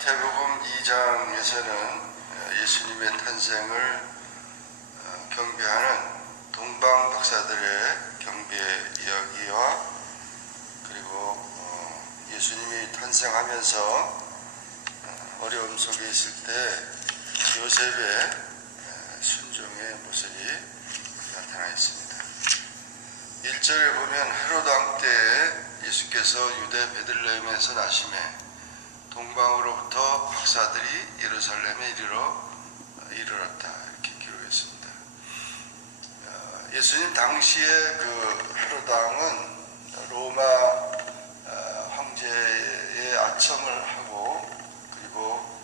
마태복음 2장에서는 예수님의 탄생을 경배하는 동방 박사들의 경배 이야기와 그리고 예수님이 탄생하면서 어려움 속에 있을 때 요셉의 순종의 모습이 나타나 있습니다. 1절에 보면 헤롯 왕 때에 예수께서 유대 베들레헴에서 나심에 동방으로부터 박사들이 예루살렘에 이르렀다, 이렇게 기록했습니다. 예수님 당시에 그 헤롯 왕은 로마 황제의 아첨을 하고 그리고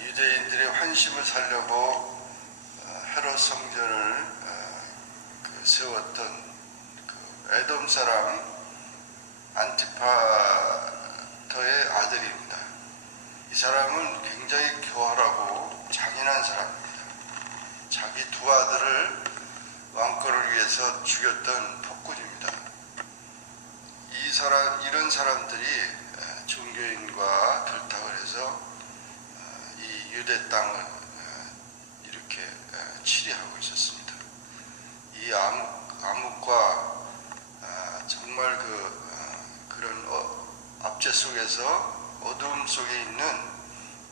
유대인들의 환심을 살려고 헤롯 성전을 세웠던 그 에돔 사람 안티파터의 아들입니다. 이 사람은 굉장히 교활하고 잔인한 사람입니다. 자기 두 아들을 왕권을 위해서 죽였던 폭군입니다. 이런 사람들이 종교인과 결탁을 해서 이 유대 땅을 이렇게 치리하고 있었습니다. 이 암흑과 정말 그런 압제 속에서 어두움 속에 있는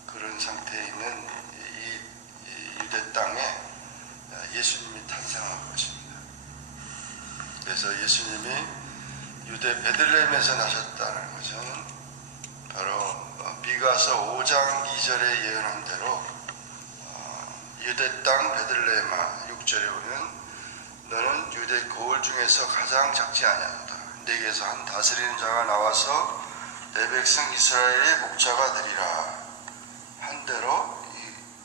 그런 상태에 있는 이 유대 땅에 예수님이 탄생한 것입니다. 그래서 예수님이 유대 베들레헴에서 나셨다는 것은 바로 미가서 5장 2절에 예언한 대로 유대 땅 베들레헴아 6절에 보면 너는 유대 고을 중에서 가장 작지 아니하도다. 내게서 한 다스리는 자가 나와서 내 백성 이스라엘의 목자가 되리라 한 대로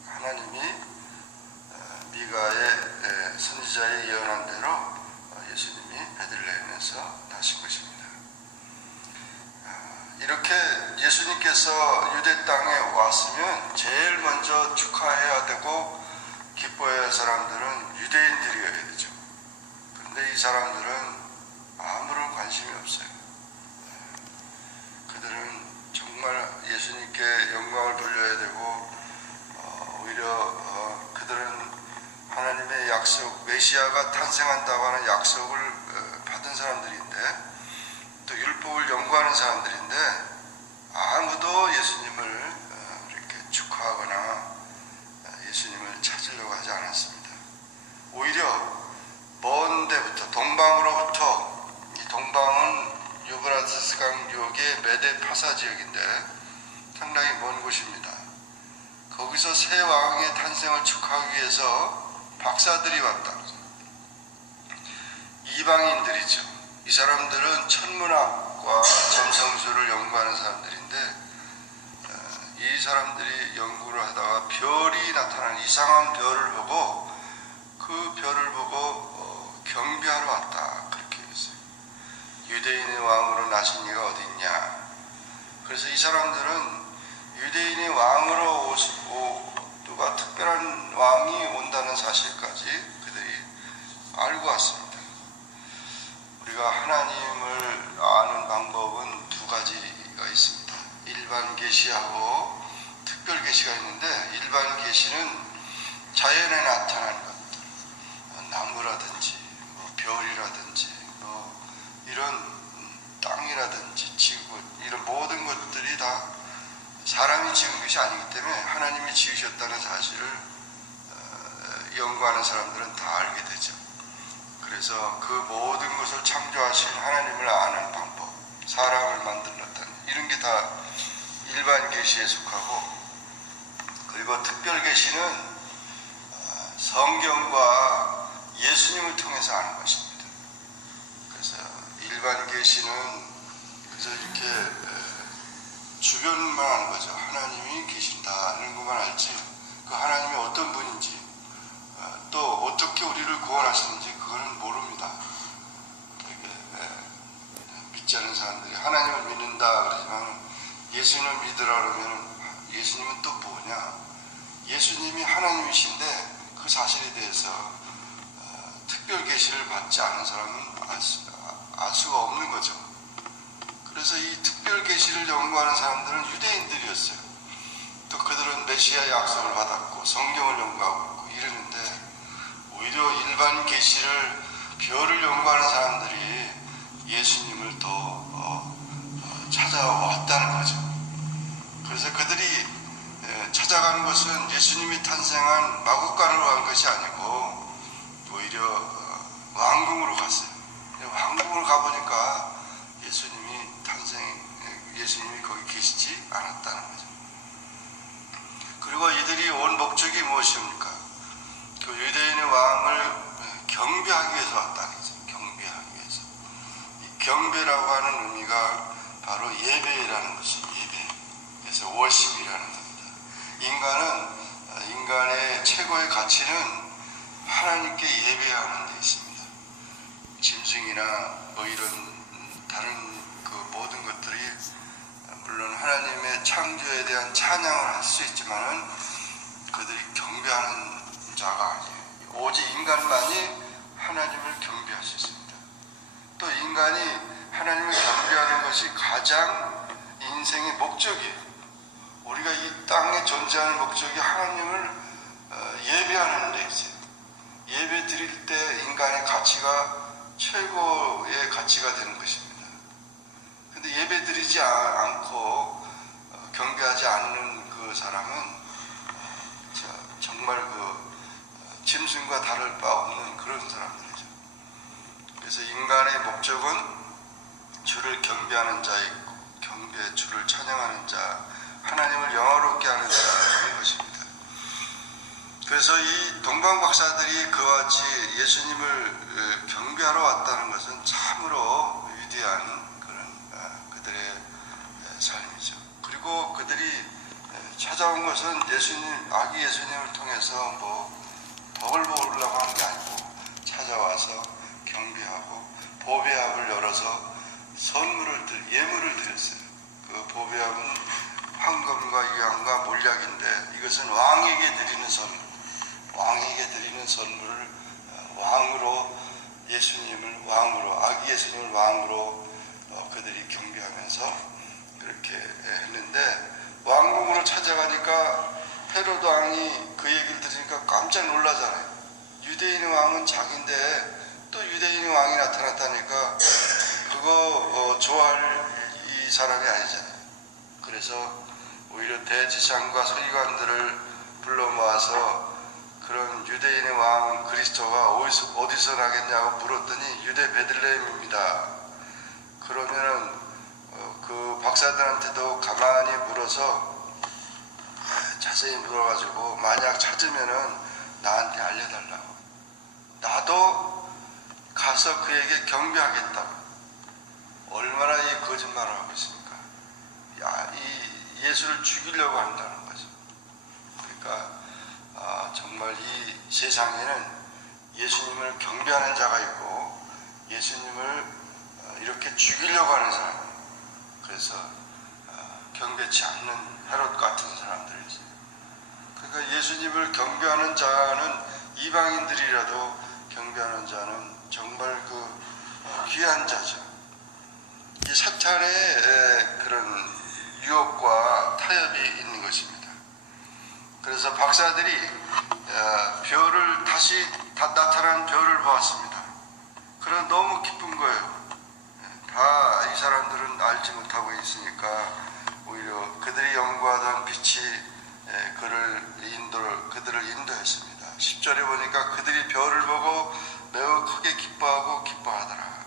하나님이 미가의 선지자의 예언한 대로 예수님이 베들레헴에서 나신 것입니다. 이렇게 예수님께서 유대 땅에 왔으면 제일 먼저 축하해야 되고 기뻐해야 할 사람들은 유대인들이어야 되죠. 그런데 이 사람들은 아무런 관심이 없어요. 그들은 정말 예수님께 영광을 돌려야 되고 오히려 그들은 하나님의 약속, 메시아가 탄생한다고 하는 약속을 받은 사람들인데 또 율법을 연구하는 사람들인데 아무도 예수님을 이렇게 축하하거나 예수님을 찾으려고 하지 않았습니다. 오히려 먼 데부터 동방으로부터, 이 동방은 유브라데스 강 유역의 메데 파사 지역인데 상당히 먼 곳입니다. 거기서 새 왕의 탄생을 축하하기 위해서 박사들이 왔다. 이방인들이죠. 이 사람들은 천문학과 점성술을 연구하는 사람들인데 이 사람들이 연구를 하다가 별이 나타나는 이상한 별을 보고 그 별을 보고 경배하러 왔다, 그렇게 했어요. 유대인의 왕으로 나신 이가 어디 있냐. 그래서 이 사람들은 유대인의 왕으로 누가 특별한 왕이 온다는 사실까지 그들이 알고 왔습니다. 우리가 하나님을 아는 방법은 두 가지가 있습니다. 일반 계시하고 특별 계시가 있는데 일반 계시는 자연에 나타나는 것들, 나무라든지 별이라든지 이런 땅이라든지 지구, 이런 모든 것들이 다 사람이 지은 것이 아니기 때문에 하나님이 지으셨다는 사실을 연구하는 사람들은 다 알게 되죠. 그래서 그 모든 것을 창조하신 하나님을 아는 방법, 사람을 만들었다는 이런 게 다 일반 계시에 속하고, 그리고 특별 계시는 성경과 예수님을 통해서 아는 것입니다. 그래서 일반 계시는 그래서 이렇게 주변만 아는 거죠. 하나님이 계신다는 것만 알지 그 하나님이 어떤 분인지 또 어떻게 우리를 구원하시는지 그거는 모릅니다. 믿지 않은 사람들이 하나님을 믿는다 그러지만 예수님을 믿으라 그러면 예수님은 또 뭐냐. 예수님이 하나님이신데 그 사실에 대해서 특별 계시를 받지 않은 사람은 알 수가 없는 거죠. 그래서 이 특별 계시를 연구하는 사람들은 유대인들이었어요. 메시아 약속을 받았고 성경을 연구하고 있고 이러는데 오히려 일반 계시를 별을 연구하는 사람들이 예수님을 더 찾아왔다는 거죠. 그래서 그들이 찾아가는 것은 예수님이 탄생한 마구간으로 간 것이 아니고 오히려 왕궁으로 갔어요. 왕궁을 가보니까 예수님이 거기 계시지 않았다는 거죠. 그리고 이들이 온 목적이 무엇입니까? 그 유대인의 왕을 경배하기 위해서 왔다는 거죠. 경배하기 위해서. 이 경배라고 하는 의미가 바로 예배라는 것이죠. 예배. 그래서 월십이라는 겁니다. 인간의 최고의 가치는 하나님께 예배하는 데 있습니다. 짐승이나 뭐 이런 다른 그 모든 것들이 물론 하나님의 창조에 대한 찬양을 할 수 있지만은 그들이 경배하는 자가 아니에요. 오직 인간만이 하나님을 경배할 수 있습니다. 또 인간이 하나님을 경배하는 것이 가장 인생의 목적이에요. 우리가 이 땅에 존재하는 목적이 하나님을 예배하는 데 있어요. 예배 드릴 때 인간의 가치가 최고의 가치가 되는 것입니다. 근데 예배 드리지 않고 경배하지 않는 그 사람은 정말 짐승과 다를 바 없는 그런 사람들이죠. 그래서 인간의 목적은 주를 경배하는 자이고 주를 찬양하는 자, 하나님을 영화롭게 하는 자인 것입니다. 그래서 이 동방 박사들이 그와 같이 예수님을 경배하러 왔다는 것은 참으로 위대한 그들의 삶이죠. 그리고 그들이 찾아온 것은 아기 예수님을 통해서 복을 보려고 하는 게 아니고 찾아와서 경배하고 보배합을 열어서 예물을 드렸어요. 그 보배합은 황금과 유황과 몰약인데 이것은 왕에게 드리는 선물을 왕으로 아기 예수님을 왕으로 그들이 경배하면서 그렇게 했는데 왕궁으로 찾아가니까 헤로드 왕이 그 얘기를 들으니까 깜짝 놀라잖아요. 유대인의 왕은 자기인데 또 유대인의 왕이 나타났다니까 그거 좋아할 이 사람이 아니잖아요. 그래서 오히려 대지상과 서기관들을 불러 모아서 그런 유대인의 왕 그리스도가 어디서 나겠냐고 물었더니 유대 베들레헴입니다. 그러면은 그 박사들한테도 가만히 물어서 자세히 물어가지고 만약 찾으면은 나한테 알려달라고. 나도 가서 그에게 경배하겠다고. 얼마나 이 거짓말을 하고 있습니까? 이 예수를 죽이려고 한다는 거죠. 그러니까 정말 이 세상에는 예수님을 경배하는 자가 있고 예수님을 이렇게 죽이려고 하는 사람, 그래서 경배치 않는 헤롯 같은 사람들이 있어요. 그러니까 예수님을 경배하는 자는 이방인들이라도 경배하는 자는 정말 귀한 자죠. 이 사탄의 그런 유혹과 타협이 있는 것입니다. 그래서 박사들이 별을 다시 나타난 별을 보았습니다. 그러나 너무 기쁜 거예요. 다 이 사람들은 알지 못하고 있으니까 오히려 그들이 연구하던 빛이 그들을 인도했습니다. 10절에 보니까 그들이 별을 보고 매우 크게 기뻐하더라.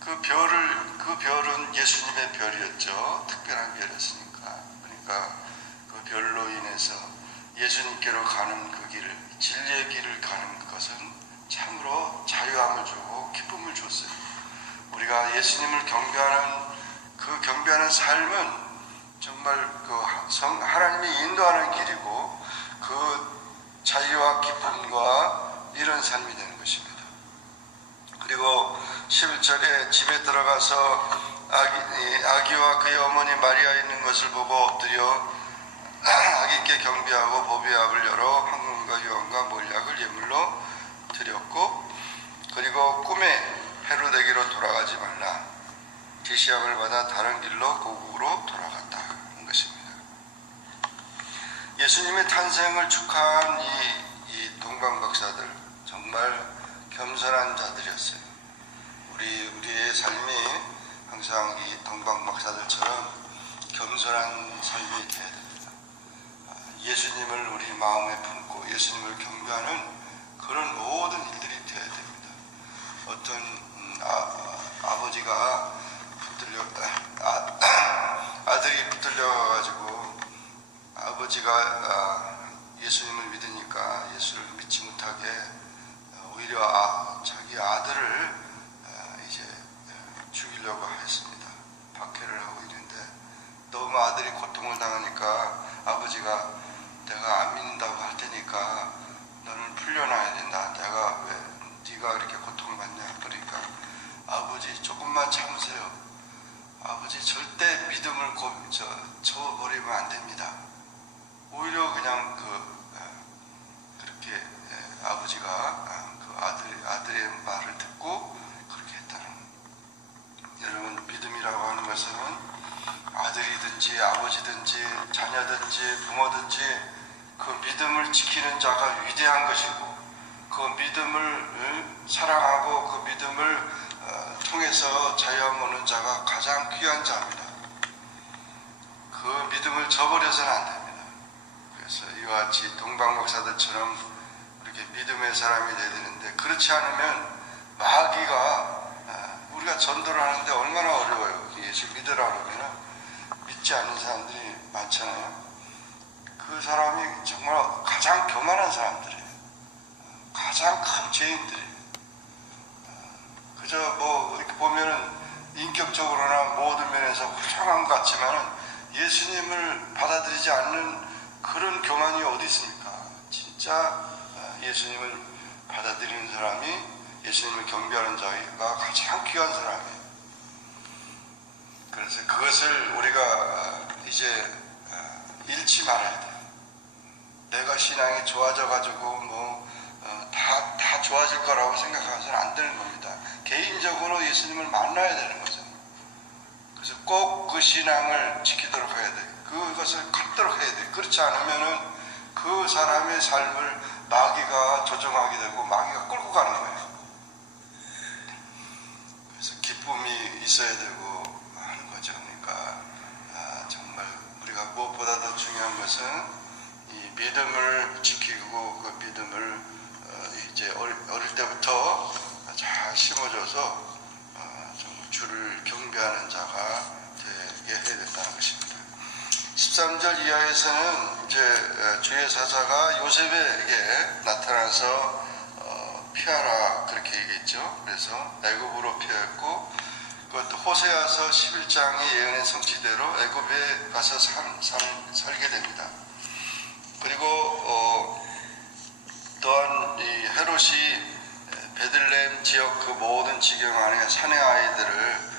그 별은 예수님의 별이었죠. 특별한 별이었으니까. 그러니까 그 별로 인해서 예수님께로 가는 그 길을, 진리의 길을 가는 것은 참으로 자유함을 주고 기쁨을 줬어요. 우리가 예수님을 경배하는 삶은 정말 하나님이 인도하는 길이고 그 자유와 기쁨과 이런 삶이 되는 것입니다. 그리고 11절에 집에 들어가서 아기와 그의 어머니 마리아 있는 것을 보고 엎드려 아기께 경배하고 보배합을 열어 황금과 유황과 몰약을 예물로 드렸고, 그리고 꿈에 헤로데게로 돌아가지 말라, 지시함을 받아 다른 길로 고국으로 돌아갔다는 것입니다. 예수님의 탄생을 축하한 이 동방 박사들 정말 겸손한 자들이었어요. 우리의 삶이 항상 이 동방 박사들처럼 겸손한 삶이 되어야 됩니다. 예수님을 우리 마음에 품고 예수님을 경배하는 그런 모든 일들이 되어야 됩니다. 어떤 아버지가 아들이 붙들려가지고 아버지가 예수님을 믿으니까 예수를 믿지 못하게 오히려 자기 아들을 이제 죽이려고 했습니다. 박해를 하고 있는데 너무 아들이 고통을 당하니까 아버지가 내가 안 믿는다고 할 테니까 너는 풀려나야 된다. 내가 왜 네가 그렇게 고통받냐. 그러니까 아버지 조금만 참으세요. 아버지 절대 믿음을 저버리면 안 됩니다. 오히려 그냥 그렇게 아버지가 그 아들의 말을 듣고 그렇게 했다는. 여러분, 믿음이라고 하는 것은 아들이든지 아버지든지 자녀든지 부모든지 그 믿음을 지키는 자가 위대한 것이고 그 믿음을 사랑하고 그 믿음을 통해서 자유함 얻는 자가 가장 귀한 자입니다. 그 믿음을 저버려서는 안 됩니다. 그래서 이와 같이 동방 박사들처럼 이렇게 믿음의 사람이 되야 되는데 그렇지 않으면 마귀가 우리가 전도를 하는데 얼마나 어려워요. 예수 믿으라 그러면 믿지 않는 사람들이 많잖아요. 그 사람이 정말 가장 교만한 사람들이에요. 가장 큰 죄인들이에요. 그저 뭐 이렇게 보면은 인격적으로나 모든 면에서 훌륭한 것 같지만은 예수님을 받아들이지 않는 그런 교만이 어디 있습니까? 진짜 예수님을 받아들이는 사람이 예수님을 경배하는 자가 가장 귀한 사람이에요. 그래서 그것을 우리가 이제 잃지 말아야 돼요. 내가 신앙이 좋아져 가지고 다 좋아질 거라고 생각해서는 안 되는 겁니다. 개인적으로 예수님을 만나야 되는 거죠. 그래서 꼭 그 신앙을 지키도록 해야 돼요. 그것을 갖도록 해야 돼요. 그렇지 않으면은 그 사람의 삶을 마귀가 조종하게 되고 마귀가 끌고 가는 거예요. 그래서 기쁨이 있어야 되고 하는 거죠. 그러니까 정말 우리가 무엇보다 더 중요한 것은 이 믿음을 지키고 그 믿음을 이제 어릴 때부터 잘 심어줘서 주를 경배하는 자가 되게 해야 된다는 것입니다. 13절 이하에서는 이제 주의 사자가 요셉에게 나타나서 피하라 그렇게 얘기했죠. 그래서 애굽으로 피했고 그것도 호세아서 11장의 예언의 성취대로 애굽에 가서 살게 됩니다. 그리고 또한 이 헤롯이 베들레헴 지역 그 모든 지경 안에 사내 아이들을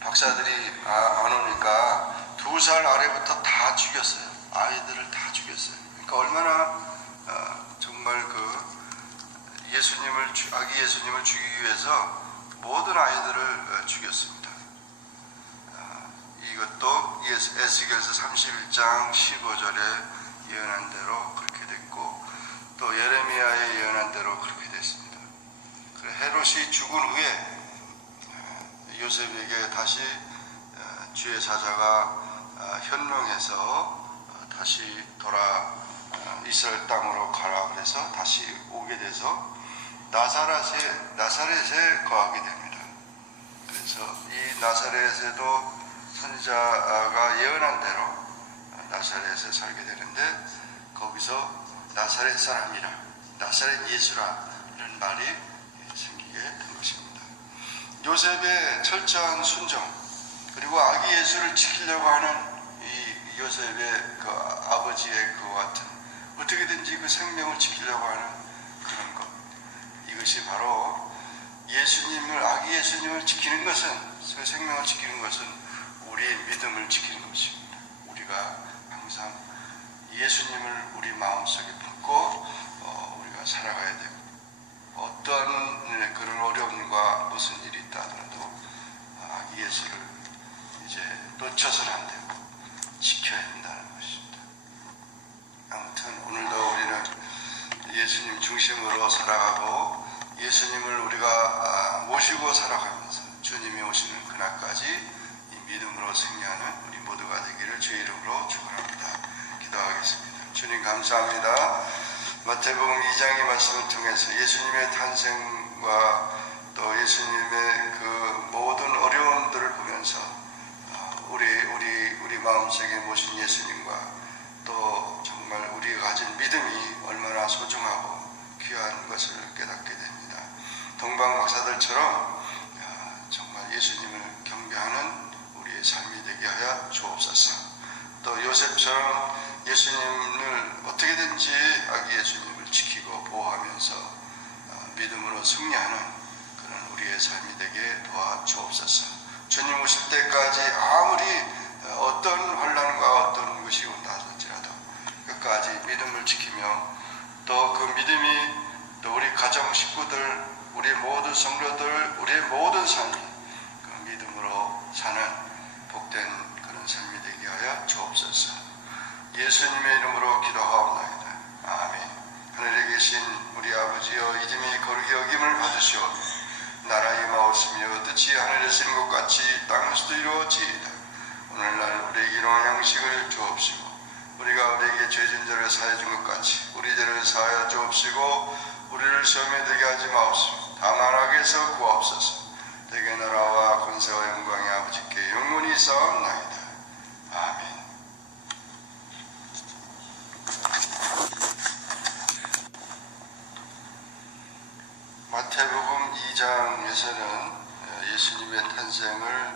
박사들이 안 오니까 2살 아래부터 다 죽였어요. 아이들을 다 죽였어요. 그러니까 얼마나 정말 아기 예수님을 죽이기 위해서 모든 아이들을 죽였습니다. 이것도 에스겔서 31장 15절에 예언한 대로 그렇게 됐고 또 예레미야의 예언한 대로 그렇게 됐습니다. 헤롯이 죽은 후에 요셉에게 다시 주의 사자가 현명해서 다시 이스라엘 땅으로 가라 그래서 다시 오게 돼서 나사렛에 거하게 됩니다. 그래서 이 나사렛에도 선지자가 예언한 대로 나사렛에 살게 되는데 거기서 나사렛 사람이라 나사렛 예수라는 말이 생기게 된 것입니다. 요셉의 철저한 순종 그리고 아기 예수를 지키려고 하는 이 요셉의 그 아버지의 그와 같은 어떻게든지 그 생명을 지키려고 하는 그런 것 이것이 바로 아기 예수님을 지키는 것은 그 생명을 지키는 것은 우리의 믿음을 지키는 것입니다. 우리가 항상 예수님을 우리 마음속에 품고 우리가 살아가야 되고 어떤 그런 어려움과 무슨 일이 있다 하더라도 아기 예수를 이제 놓쳐서는 안 되고 지켜야 된다는 것입니다. 아무튼 오늘도 우리는 예수님 중심으로 살아가고 예수님을 우리가 모시고 살아가면서 주님이 오시는 그날까지 이 믿음으로 승리하는 우리 모두가 되기를 주의 이름으로 축원합니다. 기도하겠습니다. 주님 감사합니다. 마태복음 2장의 말씀을 통해서 예수님의 탄생과 또 예수님의 그 모든 어려움들을 보면서 우리 마음속에 모신 예수님과 또 정말 우리가 가진 믿음이 얼마나 소중하고 귀한 것을 깨닫게 됩니다. 동방 박사들처럼 정말 예수님을 경배하는 우리의 삶이 되게 하여 주옵소서. 또 요셉처럼 예수님을 어떻게든지 아기 예수님을 지키고 보호하면서 믿음으로 승리하는 그런 우리의 삶이 되게 도와주옵소서. 주님 오실 때까지 아무리 어떤 환난과 어떤 것이 온다 할지라도 끝까지 믿음을 지키며 또 그 믿음이 또 우리 가정 식구들, 우리 모든 성도들, 우리의 모든 삶이 그 믿음으로 사는 복된 그런 삶이 되게 하여 주옵소서. 예수님의 이름으로 기도하옵나이다. 아멘. 하늘에 계신 우리 아버지여, 이름이 거룩히 여김을 받으시오며 나라의 임하옵시며 뜻이 하늘에서 이룬 것 같이 땅에서도 이루어지이다. 오늘날 우리에게 일용할 양식을 주옵시고 우리가 우리에게 죄진 자를 사하여 준 것 같이 우리 죄를 사하여 주옵시고 우리를 시험에 들게 하지 마옵시고 다만 악에서 구하옵소서. 대개 나라와 권세와 영광이 아버지께 영원히 있사옵나이다. 아멘. 마태복음 2장에서는 예수님의 탄생을